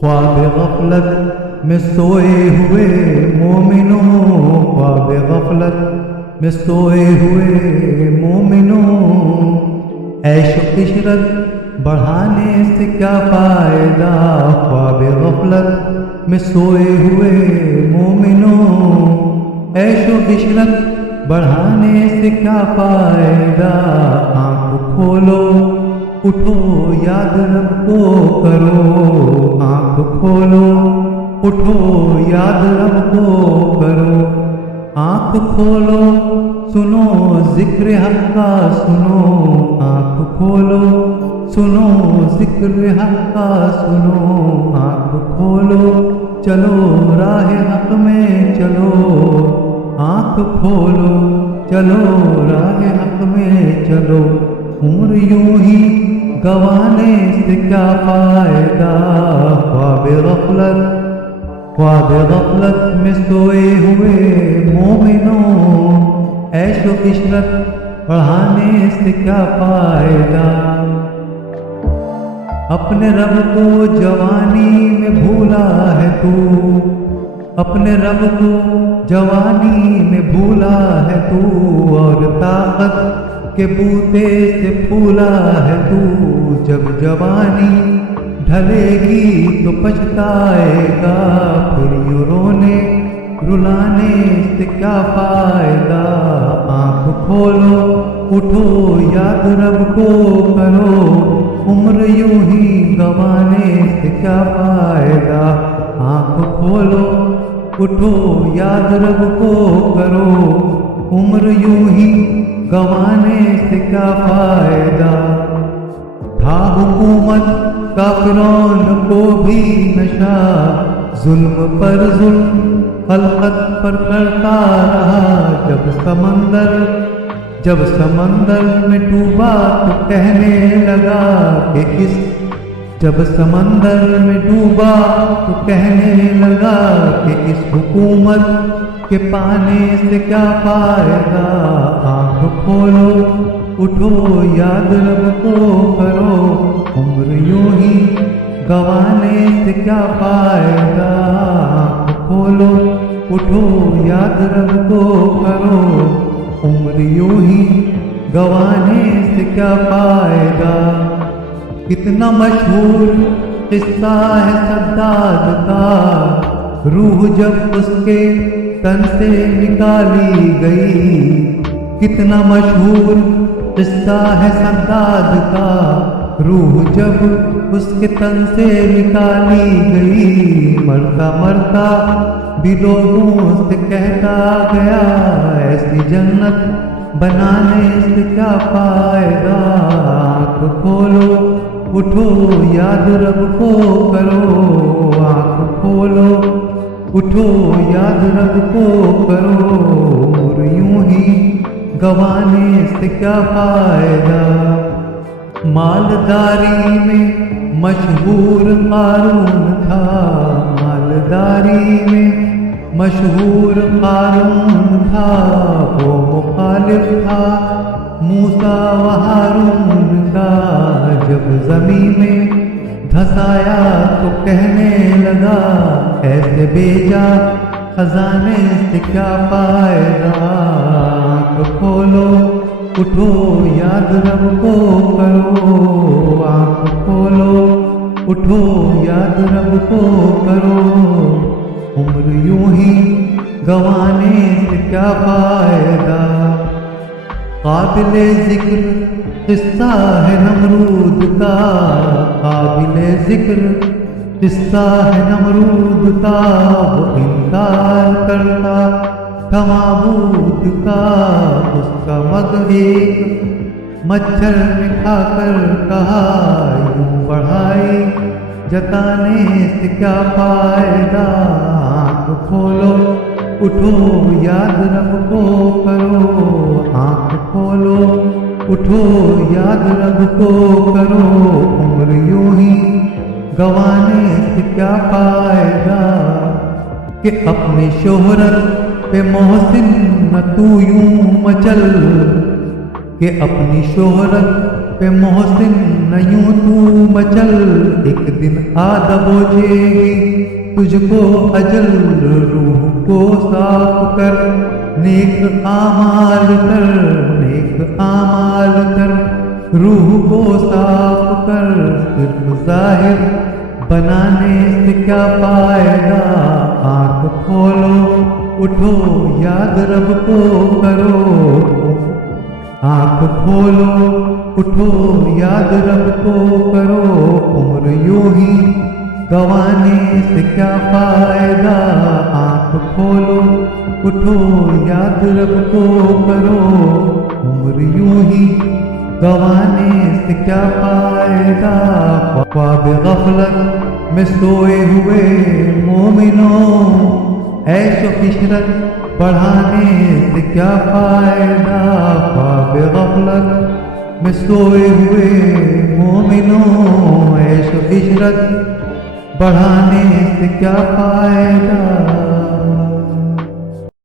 ख्वाब गफलत में सोए हुए मोमिनों, ख्वाब गफलत में सोए हुए मोमिनों, ऐशो इशरत बढ़ाने से क्या फायदा। ख्वाब गफलत में सोए हुए मोमिनों, ऐशो इशरत बढ़ाने से क्या फायदा। आँख खोलो उठो याद रब को करो, आँख खोलो उठो याद रब को करो। आँख खोलो सुनो जिक्र हक का सुनो, आँख खोलो सुनो जिक्र हक का सुनो। आँख खोलो चलो राह हक में चलो, आँख खोलो चलो राह हक में चलो। उम्र यूं ही गंवाने से क्या फायदा। ख्वाब गफलत में सोए हुए मोमिनों, ऐशो इशरत बढ़ाने से क्या फायदा। अपने रब को जवानी में भूला है तू, अपने रब को जवानी में भूला है तू, और ताकत के बूते से फूला है तू। जब जवानी ढलेगी तो पछताएगा, फिर यूं रोने रुलाने से क्या फायदा। आँख खोलो उठो याद रब को करो, उम्र यूं ही गंवाने से क्या फायदा। आँख खोलो उठो याद रब को करो, उम्र यूं ही गंवाने से क्या फायदा। था हुकूमत काफिरों को भी नशा, जुल्म पर जुल्म खलकत पर करता रहा। जब समंदर में डूबा तो कहने लगा कि इस, जब समंदर में डूबा तो कहने लगा कि इस हुकूमत के पाने से क्या फायदा। आँख खोलो उठो याद रब को करो, उम्र यूं ही गंवाने से क्या फायदा। आँख खोलो उठो याद रब को करो, उम्र यूं ही गंवाने से क्या फायदा। कितना मशहूर किस्सा है सद्दाद का, रूह जब उसके तन से निकाली गई। कितना मशहूर किस्सा है सद्दाद का, रूह जब उसके तन से निकाली गई। मरता मरता भी लोगों से कहता गया, ऐसी जन्नत बनाने से क्या फायदा। आँख खोलो उठो याद रब को करो, आँख खोलो उठो याद रब को करो, उम्र यूं ही गंवाने से क्या फायदा। मालदारी में मशहूर कारून था, मालदारी में मशहूर कारून था। वो मुखालिफ था मूसा व हारून का। जब ज़मीन में धसाया तो कहने लगा, ऐसे बेजा खजाने से क्या फायदा। आँख खोलो उठो याद रब को करो, आँख खोलो उठो याद रब को करो, उम्र यूं ही गंवाने से क्या फायदा। काबिले जिक्र किस्सा है नमरूद का, काबिले जिक्र किस्सा है नमरूद का। वो इनकार करता था माबूद का, उसका मद एक मच्छर ने खाकर कहा, यूं बढ़ाई जताने से क्या फायदा। आँख खोलो उठो याद रब को करो, आँख खोलो उठो याद रब को करो, उम्र यूं ही गंवाने से क्या फायदा। कि अपनी शोहरत पे मोहसिन न तू यूं मचल, कि अपनी शोहरत पे मोहसिन न यूं तू मचल, एक दिन आ दबोचेगी तुझको अजल। रूह को साफ कर, नेक आमाल कर, नेक आमाल कर। रूह को साफ कर, सिर्फ जाहिर बनाने से क्या फायदा। आंख खोलो उठो याद रब को करो, आंख खोलो उठो याद रब को करो। उम्र यूं ही गंवाने से क्या फायदा। आंख खोलो उठो याद रब को करो, उम्र यूं ही गंवाने से क्या फायदा। ख्वाब गफलत में सोए हुए मोमिनों, ऐशो इशरत बढ़ाने से क्या फायदा। ख्वाब गफलत में सोए हुए मोमिनों, ऐशो इशरत बढ़ाने से क्या फायदा।